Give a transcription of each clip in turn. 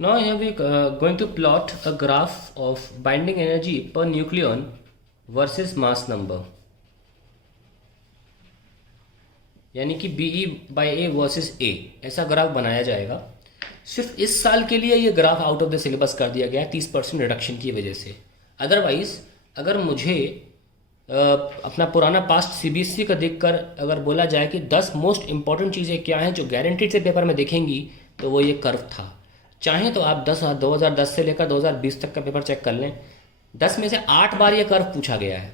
Now here we going to plot a graph of binding energy per nucleon versus mass number, यानी कि BE by A versus A, ऐसा graph बनाया जाएगा। सिर्फ इस साल के लिए ये graph out of the syllabus कर दिया गया है 30% रिडक्शन की वजह से। अदरवाइज़ अगर मुझे अपना पुराना पास्ट CBSE का देखकर अगर बोला जाए कि 10 मोस्ट इंपॉर्टेंट चीज़ें क्या हैं जो गारंटीड से पेपर में देखेंगी, तो वो ये कर्व था। चाहें तो आप 2010 से लेकर 2020 तक का पेपर चेक कर लें, 10 में से 8 बार ये कर्व पूछा गया है।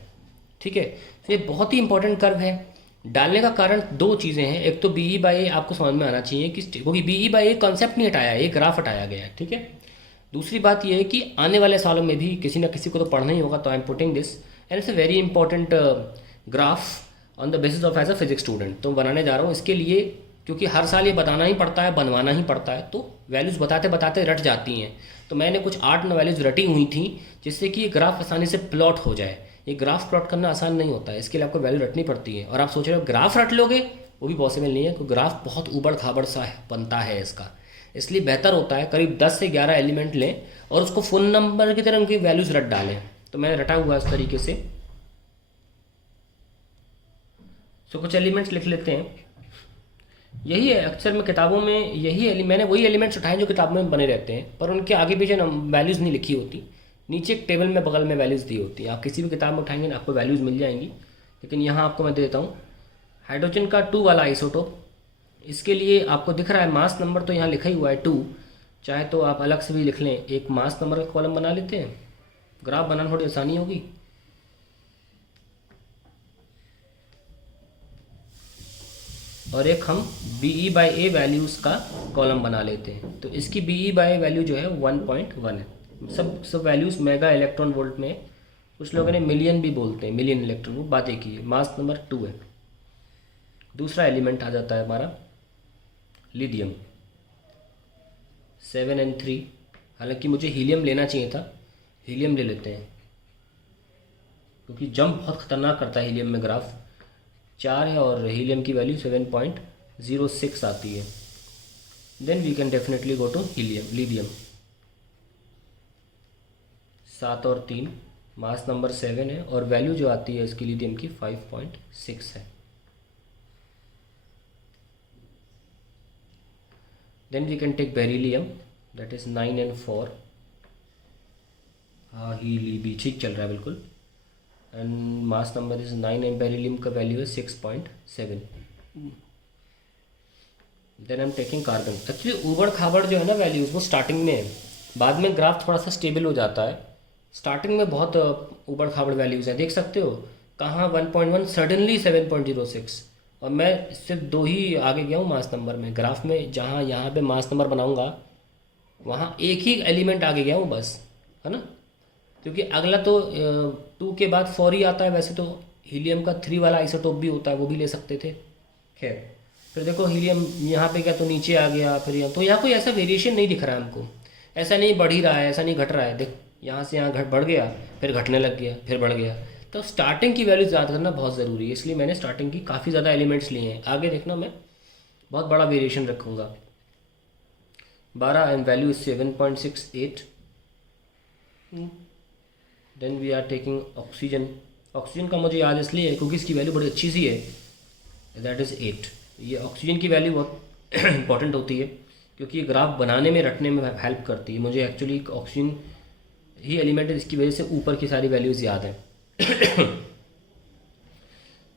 ठीक है, तो ये बहुत ही इंपॉर्टेंट कर्व है। डालने का कारण दो चीज़ें हैं, एक तो BE by A आपको समझ में आना चाहिए कि क्योंकि BE by A कॉन्सेप्ट नहीं हटाया है, एक ग्राफ हटाया गया है। ठीक है, दूसरी बात ये है कि आने वाले सालों में भी किसी ना किसी को तो पढ़ना ही होगा, तो I am putting this and it's a very important graph on the basis of as a physics student. तो बनाने जा रहा हूँ इसके लिए, क्योंकि हर साल ये बताना ही पड़ता है, बनवाना ही पड़ता है, तो वैल्यूज़ बताते बताते रट जाती हैं। तो मैंने कुछ 8-9 वैल्यूज़ रटी हुई थी जिससे कि ये ग्राफ आसानी से प्लॉट हो जाए। ये ग्राफ प्लॉट करना आसान नहीं होता है, इसके लिए आपको वैल्यू रटनी पड़ती है। और आप सोच रहे हो ग्राफ रट लोगे, वो भी पॉसिबल नहीं है, क्योंकि ग्राफ बहुत ऊबड़ खाबड़ सा बनता है इसका। इसलिए बेहतर होता है करीब 10 से 11 एलिमेंट लें और उसको फुल नंबर की तरह उनकी वैल्यूज़ रट डालें। तो मैंने रटा हुआ इस तरीके से। सो कुछ एलिमेंट्स लिख लेते हैं। यही है अक्सर में किताबों में, मैंने वही एलिमेंट्स उठाए जो किताबों में बने रहते हैं, पर उनके आगे पीछे वैल्यूज़ नहीं लिखी होती, नीचे एक टेबल में बगल में वैल्यूज़ दी होती है। आप किसी भी किताब में उठाएंगे ना आपको वैल्यूज़ मिल जाएंगी। लेकिन यहाँ आपको मैं दे देता हूँ हाइड्रोजन का 2 वाला आइसोटोप। इसके लिए आपको दिख रहा है मास नंबर तो यहाँ लिखा ही हुआ है 2, चाहे तो आप अलग से भी लिख लें, एक मास नंबर का कॉलम बना लेते हैं, ग्राफ बनाना थोड़ी आसानी होगी। और एक हम BE by A वैल्यूज़ का कॉलम बना लेते हैं। तो इसकी BE by A वैल्यू जो है 1.1 है। सब वैल्यूज़ मेगा इलेक्ट्रॉन वोल्ट में, कुछ लोगों ने मिलियन भी बोलते हैं, मिलियन इलेक्ट्रॉन वोल्ट, बात एक ही है। मास नंबर 2 है। दूसरा एलिमेंट आ जाता है हमारा लिथियम 7N3। हालांकि मुझे हीलियम लेना चाहिए था, हीलियम ले लेते हैं क्योंकि जंप बहुत ख़तरनाक करता है हीलियम में। ग्राफ 4 है और हीलियम की वैल्यू 7.06 आती है। Then we can definitely go to lithium 7 और 3, मास नंबर 7 है और वैल्यू जो आती है इसकी लिथियम की 5.6 है। Then we can take beryllium, that is 9N4। हाँ ही भी ठीक चल रहा है बिल्कुल। And mass number is 9 and beryllium का वैल्यू है 6.7। Then I am taking carbon. Actually ऊबड़ खाबड़ जो है ना वैल्यूज़, वो स्टार्टिंग में है, बाद में ग्राफ थोड़ा सा स्टेबल हो जाता है। स्टार्टिंग में बहुत ऊबड़ खाबड़ वैल्यूज़ हैं, देख सकते हो कहाँ 1.1 सडनली 7.06, और मैं सिर्फ 2 ही आगे गया हूँ मास नंबर में। ग्राफ में जहाँ यहाँ पे मास नंबर बनाऊँगा वहाँ एक ही एलिमेंट आगे गया हूँ बस, है ना, क्योंकि अगला तो 2 के बाद 4 ही आता है। वैसे तो हीलियम का 3 वाला आइसोटोप भी होता है, वो भी ले सकते थे। खैर, फिर देखो हीलियम यहाँ पे गया तो नीचे आ गया, फिर यहाँ, तो यहाँ कोई ऐसा वेरिएशन नहीं दिख रहा है हमको। ऐसा नहीं बढ़ ही रहा है, ऐसा नहीं घट रहा है। देख यहाँ से यहाँ बढ़ गया, फिर घटने लग गया, फिर बढ़ गया। तो स्टार्टिंग की वैल्यू याद करना बहुत ज़रूरी है, इसलिए मैंने स्टार्टिंग की काफ़ी ज़्यादा एलिमेंट्स लिए हैं। आगे देखना मैं बहुत बड़ा वेरिएशन रखूँगा। 12 and value 7.68। Then we are taking oxygen. Oxygen का मुझे याद इसलिए है क्योंकि इसकी वैल्यू बड़ी अच्छी सी है, दैट इज़ 8। ये ऑक्सीजन की वैल्यू बहुत इंपॉर्टेंट होती है क्योंकि ये ग्राफ बनाने में, रटने में हेल्प करती है। मुझे एक्चुअली ऑक्सीजन ही एलिमेंट है जिसकी वजह से ऊपर की सारी वैल्यूज़ याद हैं।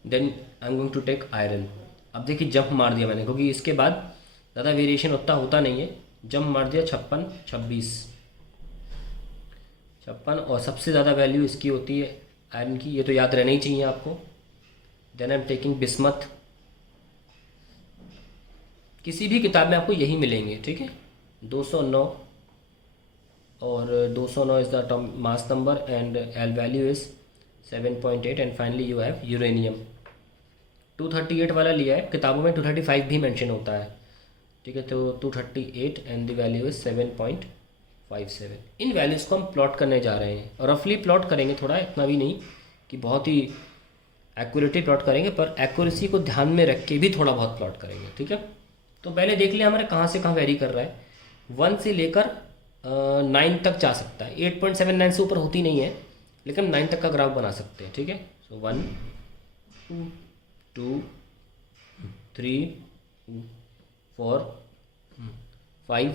Then I am going to take iron. अब देखिए जंप मार दिया मैंने, क्योंकि इसके बाद ज़्यादा वेरिएशन उतना होता नहीं है। जंप मार दिया 56, 56, और सबसे ज़्यादा वैल्यू इसकी होती है आयरन की, ये तो याद रहना ही चाहिए आपको। Then I am taking bismuth. किसी भी किताब में आपको यही मिलेंगे, ठीक है। 209, और 209 is the mass number and L value is 7.8। And finally you have uranium. 238 वाला लिया है, किताबों में 235 भी मेंशन होता है, ठीक है। तो 238 and the value is 7.57। In values को हम प्लॉट करने जा रहे हैं, और रफली प्लॉट करेंगे, थोड़ा इतना भी नहीं कि बहुत ही एक्यूरेटली प्लॉट करेंगे, पर एक्यूरेसी को ध्यान में रख के भी थोड़ा बहुत प्लॉट करेंगे, ठीक है। तो पहले देख लिया हमारे कहाँ से कहाँ वेरी कर रहा है। 1 से लेकर 9 तक जा सकता है। 8.79 से ऊपर होती नहीं है, लेकिन 9 तक का ग्राफ बना सकते हैं, ठीक है। सो 1 2 3 4 5,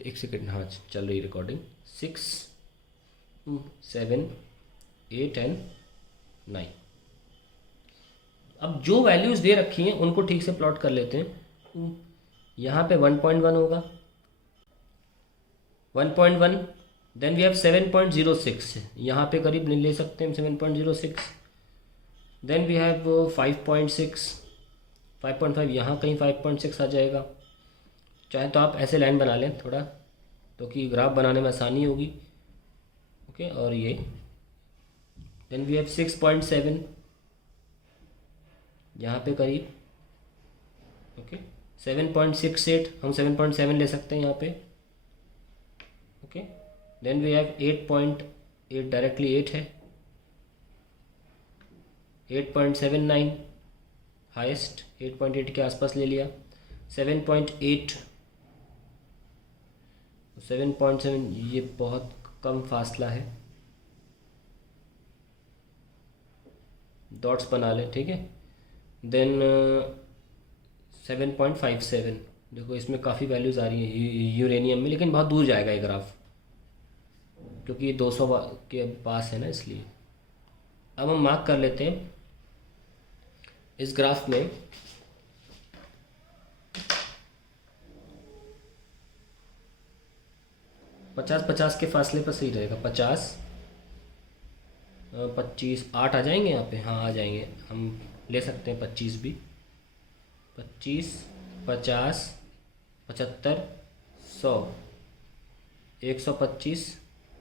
एक सेकेंड, हाँ चल रही रिकॉर्डिंग, 6 7 8 एंड 9। अब जो वैल्यूज़ दे रखी हैं उनको ठीक से प्लॉट कर लेते हैं। यहाँ पे 1.1 होगा, 1.1, देन वी हैव 7.06, यहाँ पे करीब ले सकते हैं 7.06, देन वी हैव 5.6, 5.5, यहाँ कहीं 5.6 आ जाएगा। चाहे तो आप ऐसे लाइन बना लें थोड़ा, तो कि ग्राफ बनाने में आसानी होगी, ओके। और ये देन वी हैव 6.7, यहाँ पे करीब, ओके। 7.68, हम 7.7 ले सकते हैं यहाँ पे, okay. Then we have 8.8, directly 8 है, 8.79 हाईएस्ट, 8.8 के आसपास ले लिया, 7.8, 7.7, ये बहुत कम फासला है, डॉट्स बना लें, ठीक है। देन 7.57, देखो इसमें काफ़ी वैल्यूज़ आ रही है यूरेनियम में, लेकिन बहुत दूर जाएगा ये ग्राफ, क्योंकि ये 200 के पास है ना, इसलिए। अब हम मार्क कर लेते हैं इस ग्राफ में 50-50 के फासले पर सही रहेगा। 50 25 8 आ जाएंगे यहाँ पे, हाँ आ जाएंगे, हम ले सकते हैं 25 भी, 25 50 75 100 125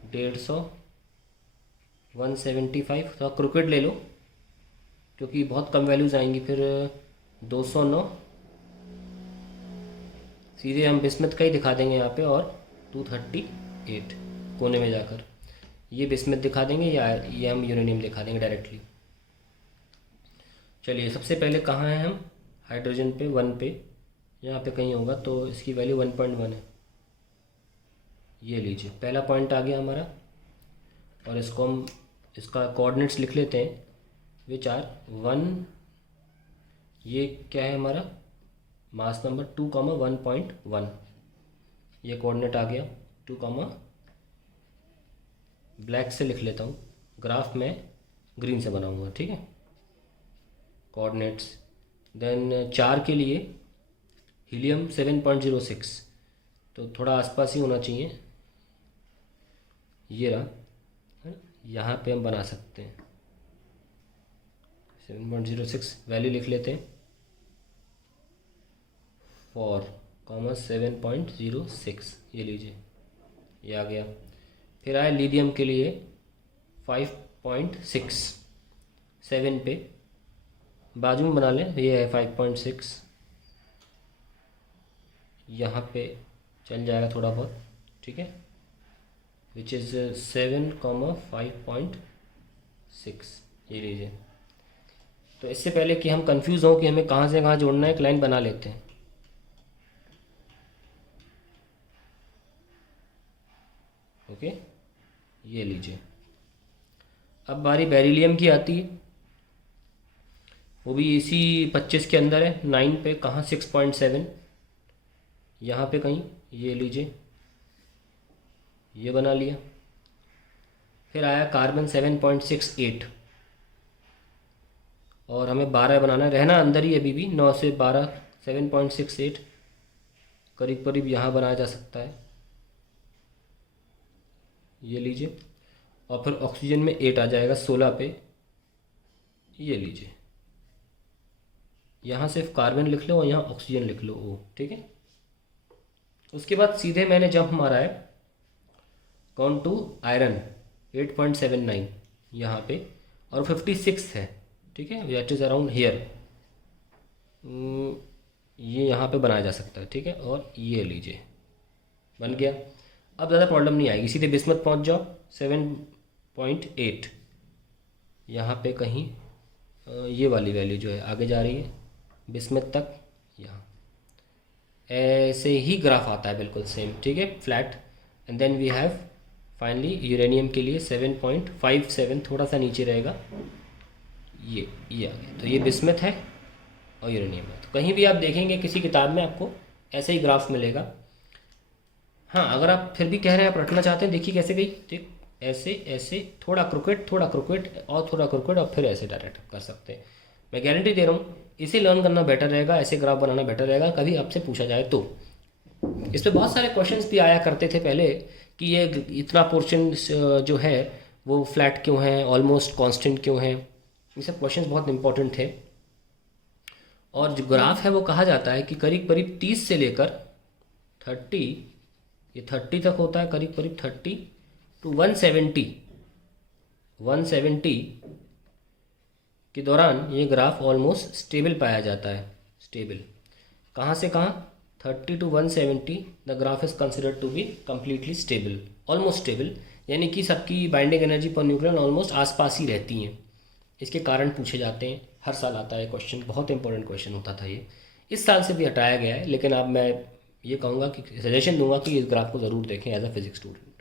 150 175, तो क्रिकेट ले लो क्योंकि बहुत कम वैल्यूज़ आएंगी फिर। 209, सीधे हम बिस्मथ का ही दिखा देंगे यहाँ पे, और 238 कोने में जाकर ये बिस्मथ दिखा देंगे, या ये हम यूरेनियम दिखा देंगे डायरेक्टली। चलिए सबसे पहले कहाँ हैं हम, हाइड्रोजन पे 1 पे, यहाँ पे कहीं होगा, तो इसकी वैल्यू 1.1 है, ये लीजिए पहला पॉइंट आ गया हमारा। और इसको हम, इसका कोऑर्डिनेट्स लिख लेते हैं, विच आर 1, ये क्या है हमारा मास नंबर 2, 1.1, ये कोऑर्डिनेट आ गया 2, ब्लैक से लिख लेता हूँ, ग्राफ में ग्रीन से बनाऊँगा, ठीक है, कोऑर्डिनेट्स। देन 4 के लिए हीलियम 7.06, तो थोड़ा आसपास ही होना चाहिए, ये रहा है, यहाँ पे हम बना सकते हैं 7.06, वैल्यू लिख लेते हैं 4, 7.06, ये लीजिए, ये आ गया। फिर आया लिथियम के लिए 5.6, 7 पे बाजू में बना लें, ये है 5.6, यहाँ पे चल जाएगा थोड़ा बहुत, ठीक है, विच इज़ 7, 5.6, ये लीजिए। तो इससे पहले कि हम कंफ्यूज हों कि हमें कहाँ से कहाँ जोड़ना है, एक लाइन बना लेते हैं, ओके, ये लीजिए। अब बारी बेरिलियम की आती है, वो भी इसी 25 के अंदर है, 9 पे, कहाँ 6.7, यहाँ पे कहीं, ये लीजिए, ये बना लिया। फिर आया कार्बन 7.68, और हमें 12 बनाना है, रहना अंदर ही अभी भी, 9 से 12, 7.68 करीब करीब यहाँ बनाया जा सकता है, ये लीजिए। और फिर ऑक्सीजन में 8 आ जाएगा 16 पे, ये लीजिए, यहाँ सिर्फ कार्बन लिख लो और यहाँ ऑक्सीजन लिख लो ओ, ठीक है। उसके बाद सीधे मैंने जंप मारा है कौन टू आयरन 8.79 यहाँ पे, और 56 है, ठीक है, दैट इज़ अराउंड हेयर, ये यहाँ पे बनाया जा सकता है, ठीक है। और ये लीजिए बन गया। अब ज़्यादा प्रॉब्लम नहीं आएगी, सीधे बिस्मथ पहुँच जाओ 7.8, यहाँ पे कहीं ये वाली वैल्यू जो है आगे जा रही है बिस्मथ तक, यहाँ ऐसे ही ग्राफ आता है बिल्कुल सेम, ठीक है, flat. And then we have finally uranium के लिए 7.57, थोड़ा सा नीचे रहेगा, ये आ गया। तो ये बिस्मथ है और यूरेनियम है। तो कहीं भी आप देखेंगे किसी किताब में आपको ऐसे ही ग्राफ मिलेगा। हाँ, अगर आप फिर भी कह रहे हैं आप रटना चाहते हैं, देखिए कैसे गई, ठीक, ऐसे ऐसे, थोड़ा क्रिकेट, थोड़ा क्रिकेट और थोड़ा क्रिकेट, और फिर ऐसे डायरेक्ट कर सकते हैं। मैं गारंटी दे रहा हूँ इसे लर्न करना बेटर रहेगा, ऐसे ग्राफ बनाना बेटर रहेगा कभी आपसे पूछा जाए तो। इस पे बहुत सारे क्वेश्चंस भी आया करते थे पहले कि ये इतना पोर्शन जो है वो फ्लैट क्यों है, ऑलमोस्ट कांस्टेंट क्यों है, ये सब क्वेश्चंस बहुत इंपॉर्टेंट थे। और जो ग्राफ है वो कहा जाता है कि करीब करीब 30 से लेकर 30, ये 30 तक होता है, करीब करीब 30 टू 170 के दौरान ये ग्राफ ऑलमोस्ट स्टेबल पाया जाता है। स्टेबल कहाँ से कहाँ, 30 to 170 the graph is considered to be completely stable, almost stable, यानी कि सबकी बाइंडिंग एनर्जी पर न्यूक्लियन ऑलमोस्ट आसपास ही रहती हैं। इसके कारण पूछे जाते हैं, हर साल आता है क्वेश्चन, बहुत इंपॉर्टेंट क्वेश्चन होता था ये। इस साल से भी हटाया गया है, लेकिन अब मैं ये कहूँगा कि सजेशन दूंगा कि इस ग्राफ को ज़रूर देखें एज अ फिजिक्स स्टूडेंट।